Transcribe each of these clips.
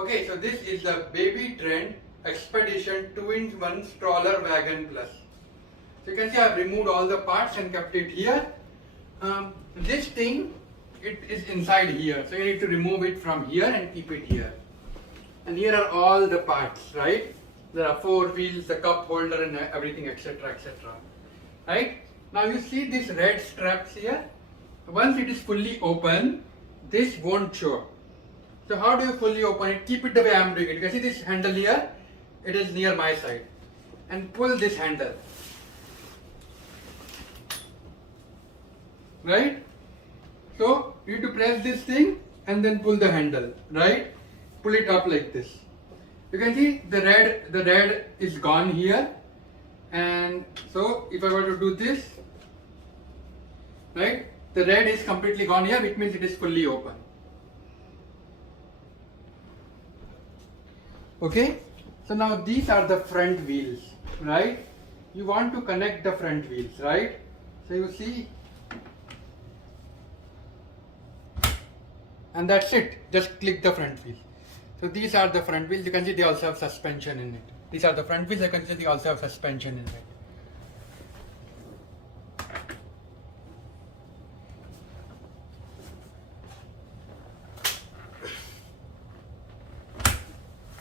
Okay, so this is the Baby Trend Expedition 2-in-1 Stroller Wagon Plus. So you can see I've removed all the parts and kept it here. This thing, it is inside here, so you need to remove it from here and keep it here. And here are all the parts, right? There are 4 wheels, the cup holder and everything, etc, etc. Right? Now you see these red straps here? Once it is fully open, this won't show. So how do you fully open it? Keep it the way I am doing it. You can see this handle here, it is near my side. And pull this handle. Right? So you need to press this thing and then pull the handle, right? Pull it up like this. You can see the red is gone here. And so if I were to do this, right? The red is completely gone here, which means it is fully open. Okay, so now these are the front wheels, right? You want to connect the front wheels, right? So you see, and that's it, just click the front wheel. So these are the front wheels. You can see they also have suspension in it. These are the front wheels. You can see they also have suspension in it.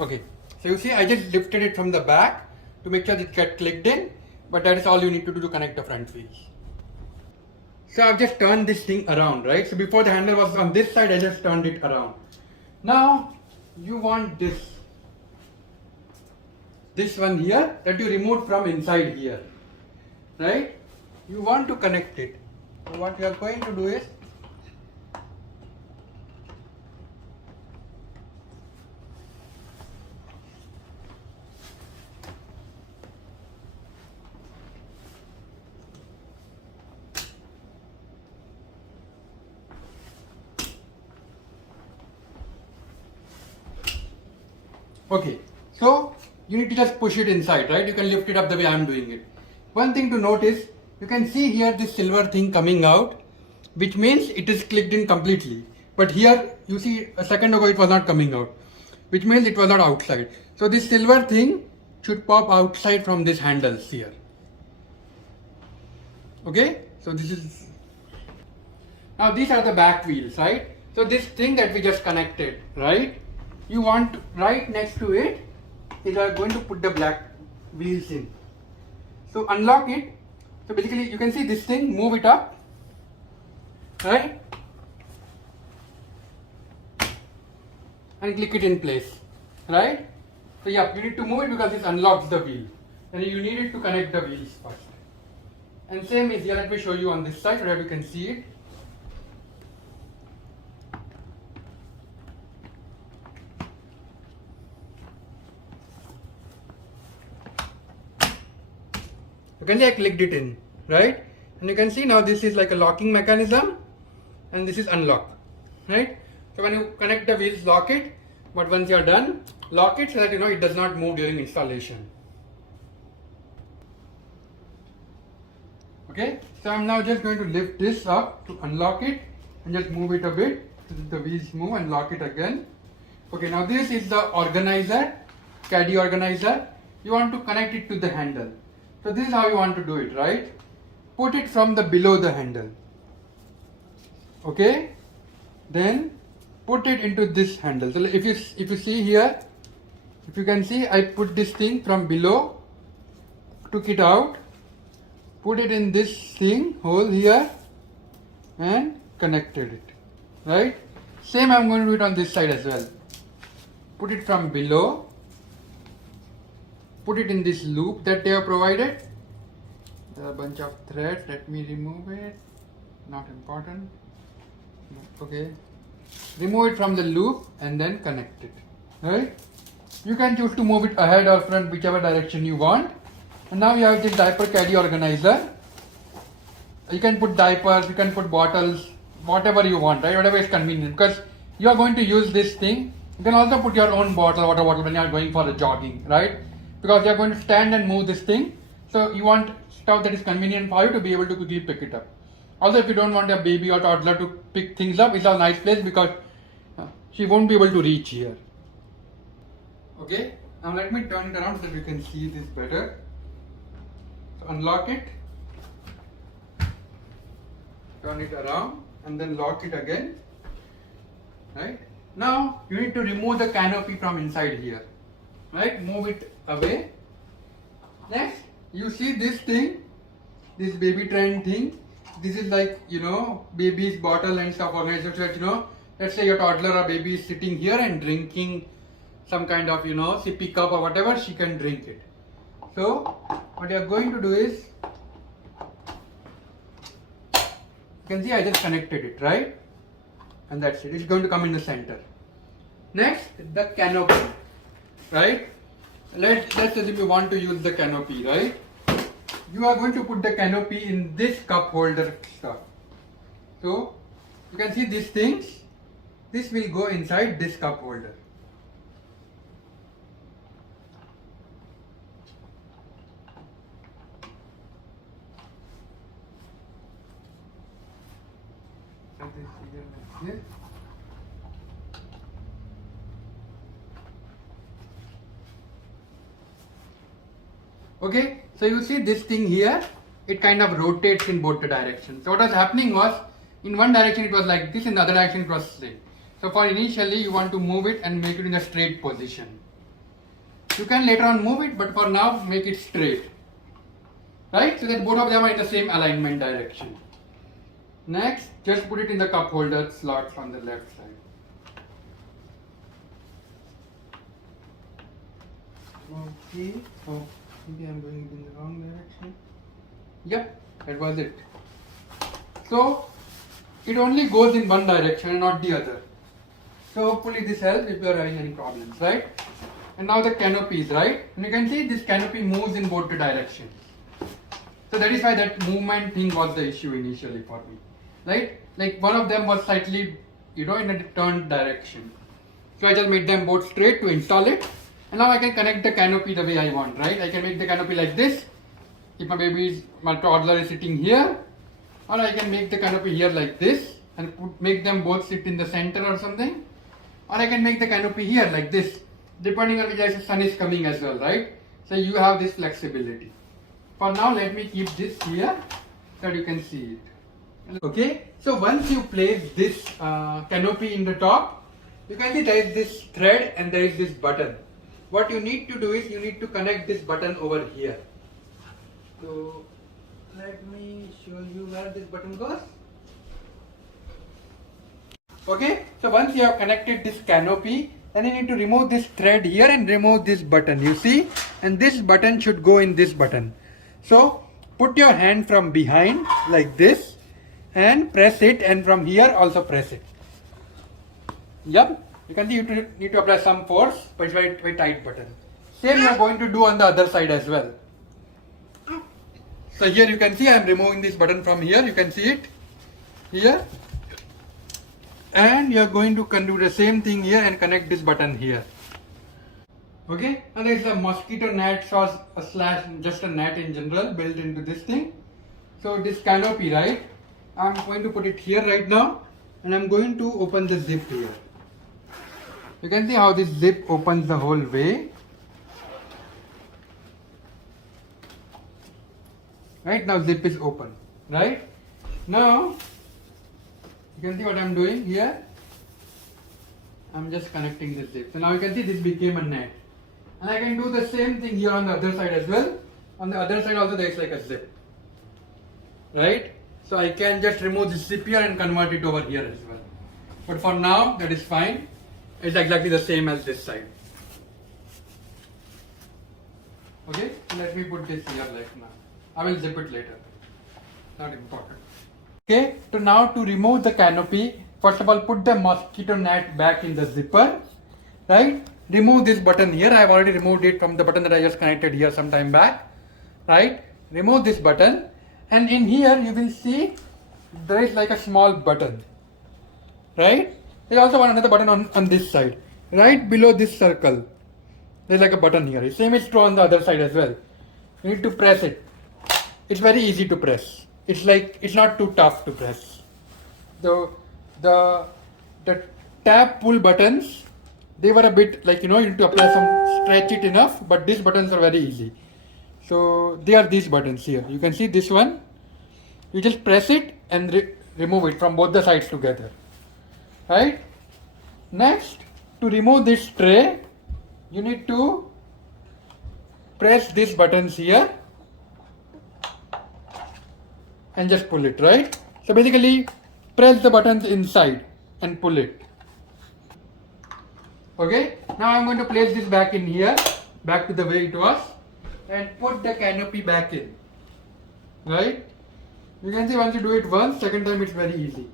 Okay, so you see I just lifted it from the back to make sure it gets clicked in, but that is all you need to do to connect the front wheels. So I've just turned this thing around, right? So before the handle was on this side, I just turned it around. Now you want this one here that you removed from inside here, right? You want to connect it. So what you are going to do is, okay, so you need to just push it inside, right? You can lift it up the way I am doing it. One thing to note is, you can see here this silver thing coming out, which means it is clicked in completely. But here, you see a second ago it was not coming out, which means it was not outside. So this silver thing should pop outside from these handles here. Okay, so this is, now these are the back wheels, right? So this thing that we just connected, right? You want right next to it is going to put the black wheels in. So unlock it. So basically you can see this thing, move it up, right? And click it in place, right? So yeah, you need to move it because this unlocks the wheel. And you need it to connect the wheels first. And same is here, let me show you on this side so that you can see it. You can see I clicked it in, right? And you can see now this is like a locking mechanism and this is unlock, right? So when you connect the wheels, lock it, but once you are done, lock it so that you know it does not move during installation. Okay, so I'm now just going to lift this up to unlock it and just move it a bit so that the wheels move and lock it again. Okay, now this is the organizer, caddy organizer. You want to connect it to the handle. So this is how you want to do it, right? Put it from the below the handle. Okay? Then put it into this handle. So if you see here, if you can see, I put this thing from below, took it out, put it in this thing, hole here, and connected it. Right? Same I'm going to do it on this side as well. Put it from below. Put it in this loop that they have provided. There are a bunch of threads. Let me remove it. Not important. Okay. Remove it from the loop and then connect it. Right? You can choose to move it ahead or front, whichever direction you want. And now you have this diaper caddy organizer. You can put diapers, you can put bottles, whatever you want, right? Whatever is convenient. Because you are going to use this thing. You can also put your own bottle, water bottle when you are going for a jogging, right? Because you are going to stand and move this thing. So you want stuff that is convenient for you to be able to quickly pick it up. Also, if you don't want a baby or toddler to pick things up, it's a nice place because she won't be able to reach here. Okay, now let me turn it around so that you can see this better. So unlock it, turn it around and then lock it again. Right, now you need to remove the canopy from inside here. Right, move it away. Next, you see this thing, this baby trend thing. This is like, baby's bottle and stuff organized so that, let's say your toddler or baby is sitting here and drinking some kind of, sippy cup or whatever, she can drink it. So, what you are going to do is, you can see I just connected it, right? And that's it. It's going to come in the center. Next, the canopy, right? Let's assume you want to use the canopy, right? You are going to put the canopy in this cup holder stuff. So, you can see these things. This will go inside this cup holder. Okay, so you see this thing here, it kind of rotates in both the directions. So what was happening was, in one direction it was like this, in the other direction it was straight. So for initially you want to move it and make it in a straight position. You can later on move it, but for now make it straight. Right, so that both of them are in the same alignment direction. Next, just put it in the cup holder slots on the left side. Okay, oh, maybe I'm going in the wrong direction. Yep, that was it. So, it only goes in one direction and not the other. So hopefully this helps if you are having any problems, right? And now the canopies, right? And you can see this canopy moves in both the directions. So that is why that movement thing was the issue initially for me, right? Like one of them was slightly, in a turned direction. So I just made them both straight to install it. And now I can connect the canopy the way I want, right? I can make the canopy like this. If my toddler is sitting here, or I can make the canopy here like this and make them both sit in the center or something. Or I can make the canopy here like this, depending on which direction the sun is coming as well, right? So you have this flexibility. For now, let me keep this here so that you can see it. Okay, so once you place this canopy in the top, you can see there is this thread and there is this button. What you need to do is you need to connect this button over here. So let me show you where this button goes. Okay, so once you have connected this canopy, then you need to remove this thread here and remove this button, you see, and this button should go in this button. So put your hand from behind like this and press it, and from here also press it. Yep, you can see you need to apply some force, but it's very, very tight button. Same you are going to do on the other side as well. So here you can see I am removing this button from here, you can see it here. And you are going to do the same thing here and connect this button here. Okay, and there is a mosquito net or just a net in general built into this thing. So this canopy, right, I'm going to put it here right now, and I'm going to open the zip here. You can see how this zip opens the whole way. Right, now zip is open, right? Now you can see what I'm doing here. I'm just connecting this zip. So now you can see this became a net. And I can do the same thing here on the other side as well. On the other side also there is like a zip. Right? So I can just remove this zip here and convert it over here as well. But for now that is fine. It's exactly the same as this side. Okay? So let me put this here like now. I will zip it later. Not important. Okay, so now to remove the canopy, first of all put the mosquito net back in the zipper, right? Remove this button here. I have already removed it from the button that I just connected here some time back, right? Remove this button, and in here you will see there is like a small button, right? There is also another button on this side, right below this circle. There is like a button here. Same is true on the other side as well. You need to press it. It's very easy to press. It's not too tough to press. The tab pull buttons they were a bit like, you need to apply some, stretch it enough, but these buttons are very easy. So they are these buttons here. You can see this one. You just press it and remove it from both the sides together. Right? Next, to remove this tray, you need to press these buttons here and just pull it, right? So basically, press the buttons inside and pull it. Okay, now I'm going to place this back in here, back to the way it was, and put the canopy back in, right? You can see once you do it once, second time it's very easy.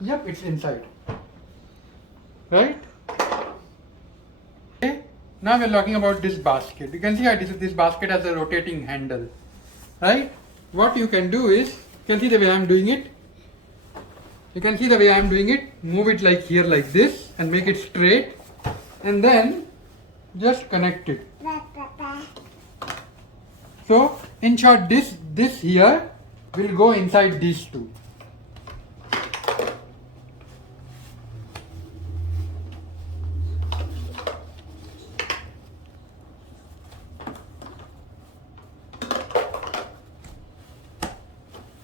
Yep, it's inside, right? Okay, now we're talking about this basket. You can see how this basket has a rotating handle, right? What you can do is, you can see the way I'm doing it. You can see the way I'm doing it. Move it like here, like this, and make it straight, and then just connect it. So, in short, this here will go inside these two.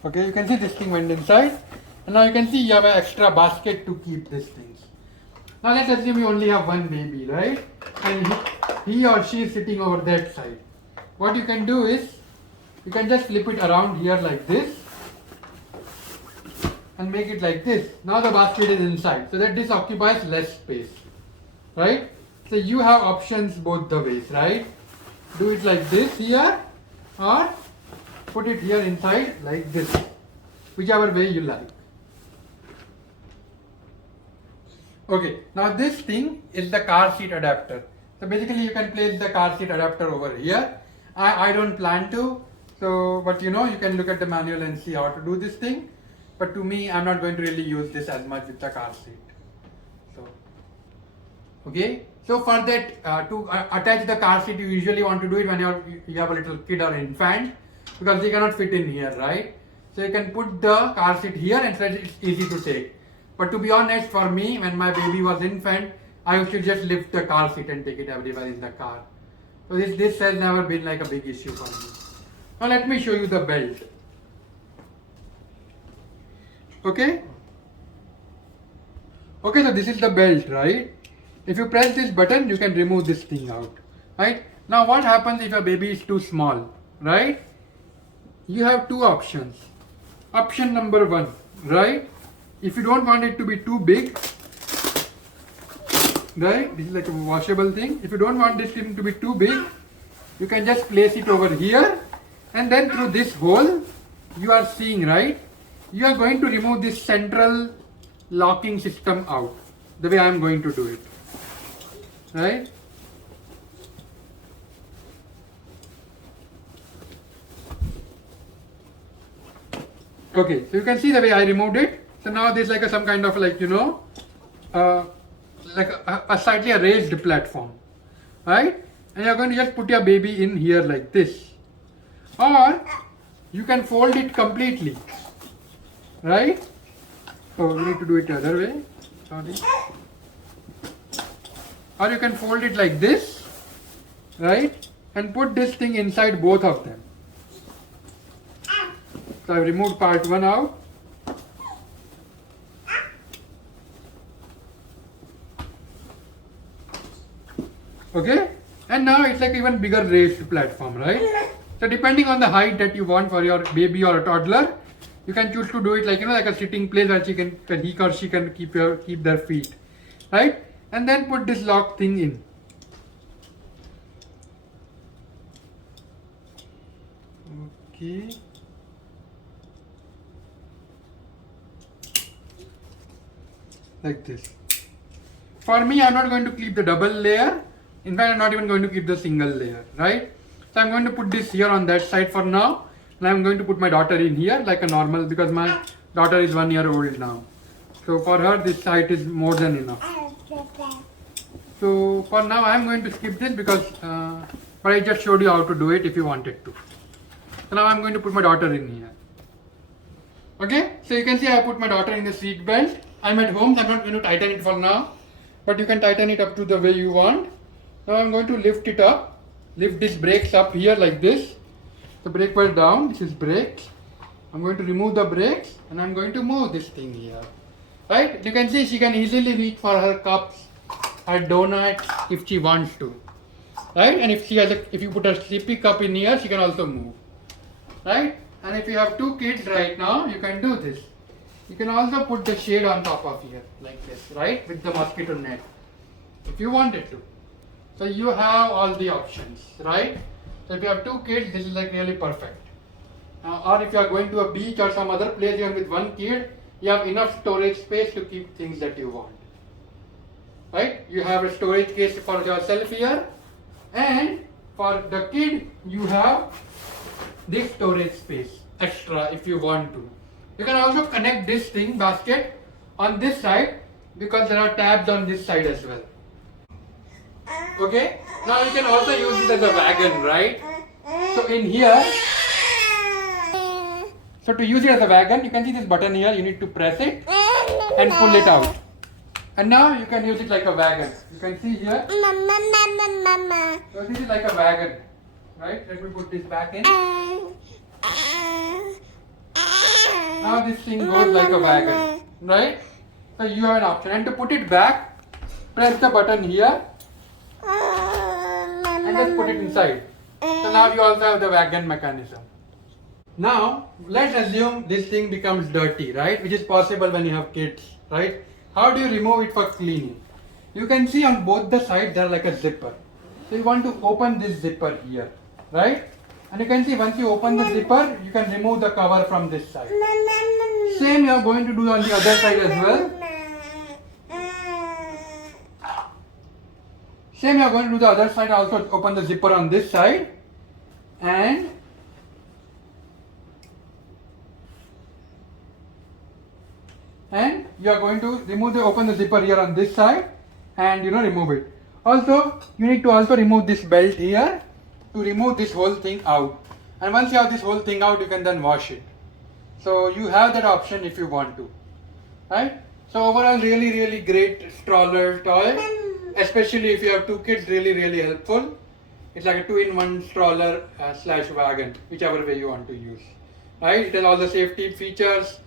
Okay, you can see this thing went inside, and now you can see you have an extra basket to keep these things. Now let's assume you only have one baby, right? And he or she is sitting over that side. What you can do is, you can just flip it around here like this and make it like this. Now the basket is inside, so that this occupies less space, right? So you have options both the ways, right? Do it like this here, or put it here inside like this, whichever way you like. Okay, now this thing is the car seat adapter. So basically you can place the car seat adapter over here. I don't plan to, so but you can look at the manual and see how to do this thing. But to me, I'm not going to really use this as much with the car seat. So, okay. So for that, to attach the car seat, you usually want to do it when you have a little kid or infant, because they cannot fit in here, right? So you can put the car seat here and it's easy to take. But to be honest, for me, when my baby was infant, I used to just lift the car seat and take it everywhere in the car. So this has never been like a big issue for me. Now let me show you the belt. Okay? Okay, so this is the belt, right? If you press this button, you can remove this thing out, right? Now what happens if a baby is too small, right? You have two options. Option number one, right? If you don't want it to be too big, right? This is like a washable thing. If you don't want this thing to be too big, you can just place it over here, and then through this hole, you are seeing, right? You are going to remove this central locking system out, the way I am going to do it, right? Okay, so you can see the way I removed it. So now there's like some kind of like, like a slightly raised platform, right? And you're going to just put your baby in here like this. Or you can fold it completely, right? Oh, we need to do it the other way. Sorry. Or you can fold it like this, right? And put this thing inside both of them. So I've removed part one out. Okay, and now it's like even bigger raised platform, right? So depending on the height that you want for your baby or a toddler, you can choose to do it like like a sitting place where he or she can keep their feet, right? And then put this lock thing in. Okay. Like this. For me, I'm not going to keep the double layer. In fact, I'm not even going to keep the single layer, right? So I'm going to put this here on that side for now. And I'm going to put my daughter in here like a normal, because my daughter is 1 year old now. So for her, this height is more than enough. So for now, I'm going to skip this because, but I just showed you how to do it if you wanted to. So now I'm going to put my daughter in here. Okay, so you can see I put my daughter in the seat belt. I'm at home, so I'm not going to tighten it for now, but you can tighten it up to the way you want. Now I'm going to lift it up, lift these brakes up here like this. The brake was down, this is brakes. I'm going to remove the brakes and I'm going to move this thing here. Right? You can see she can easily reach for her cups, her donuts if she wants to. Right? And if you put a sleepy cup in here, she can also move. Right? And if you have two kids right now, you can do this. You can also put the shade on top of here like this, right? With the mosquito net, if you wanted to. So you have all the options, right? So if you have two kids, this is like really perfect. Or if you are going to a beach or some other place, even with one kid, you have enough storage space to keep things that you want. Right? You have a storage case for yourself here, and for the kid, you have this storage space extra if you want to. You can also connect this thing basket on this side because there are tabs on this side as well. Okay, now you can also use it as a wagon, right? So in here, so to use it as a wagon, you can see this button here, you need to press it and pull it out. And now you can use it like a wagon. You can see here. So this is like a wagon, right? Let me put this back in. Now this thing goes like a wagon, right? So you have an option. And to put it back, press the button here and just put it inside. So now you also have the wagon mechanism. Now let's assume this thing becomes dirty, right? Which is possible when you have kids, right? How do you remove it for cleaning? You can see on both the sides there are like a zipper. So you want to open this zipper here, right? And you can see once you open the zipper, you can remove the cover from this side. Same you are going to do on the other side as well. Same you are going to do the other side, also open the zipper on this side. And you are going to open the zipper here on this side and remove it. Also, you need to also remove this belt here to remove this whole thing out. And once you have this whole thing out, you can then wash it. So you have that option if you want to, right? So overall, really, really great stroller toy, especially if you have two kids, really, really helpful. It's like a 2-in-1 stroller / wagon, whichever way you want to use, right? It has all the safety features,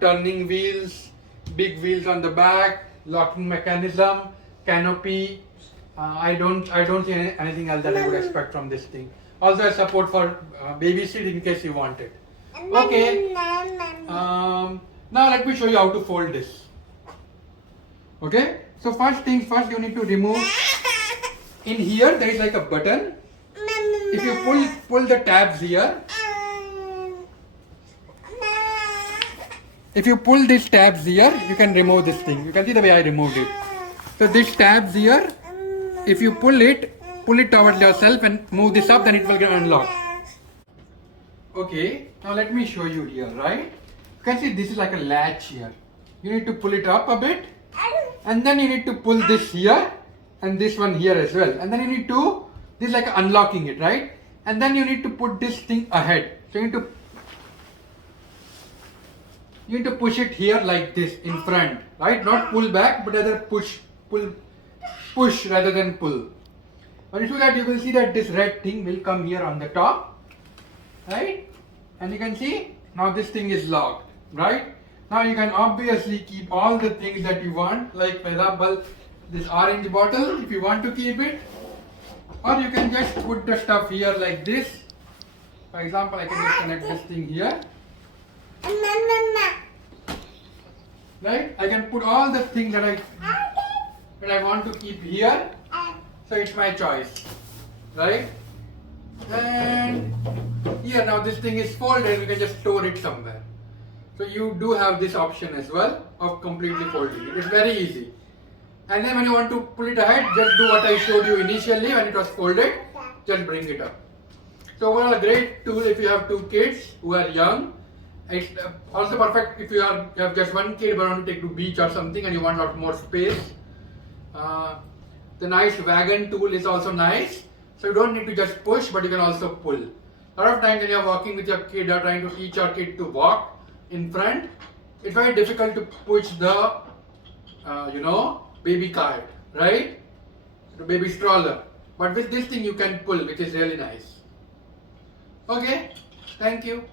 turning wheels, big wheels on the back, locking mechanism, canopy. I don't see anything else that I would expect from this thing. Also, a support for baby seat in case you want it. Okay. Now let me show you how to fold this. Okay. So first things first, you need to remove. In here there is like a button. If you pull the tabs here. If you pull these tabs here, you can remove this thing. You can see the way I removed it. So these tabs here, if you pull it towards yourself and move this up, then it will get unlocked. Okay, now let me show you here, right? You can see this is like a latch here. You need to pull it up a bit, and then you need to pull this here and this one here as well. And then you need to, this is like unlocking it, right? And then you need to put this thing ahead. So you need to push it here like this in front, right? Not pull back, but rather push rather than pull. When you do that, you will see that this red thing will come here on the top, right? And you can see now this thing is locked, right? Now you can obviously keep all the things that you want, like for example this orange bottle if you want to keep it, or you can just put the stuff here like this. For example, I can just connect this thing here. Right? I can put all the things that I want to keep here. So it's my choice. Right? And here now this thing is folded, you can just store it somewhere. So you do have this option as well of completely folding it. It's very easy. And then when you want to pull it ahead, just do what I showed you initially when it was folded. Just bring it up. So overall a great tool if you have two kids who are young. It's also perfect if you have just one kid but want to take to beach or something and you want a lot more space. The nice wagon tool is also nice. So you don't need to just push, but you can also pull. A lot of times when you are walking with your kid or trying to teach your kid to walk in front, it's very difficult to push the, baby cart, right? The baby stroller. But with this thing you can pull, which is really nice. Okay, thank you.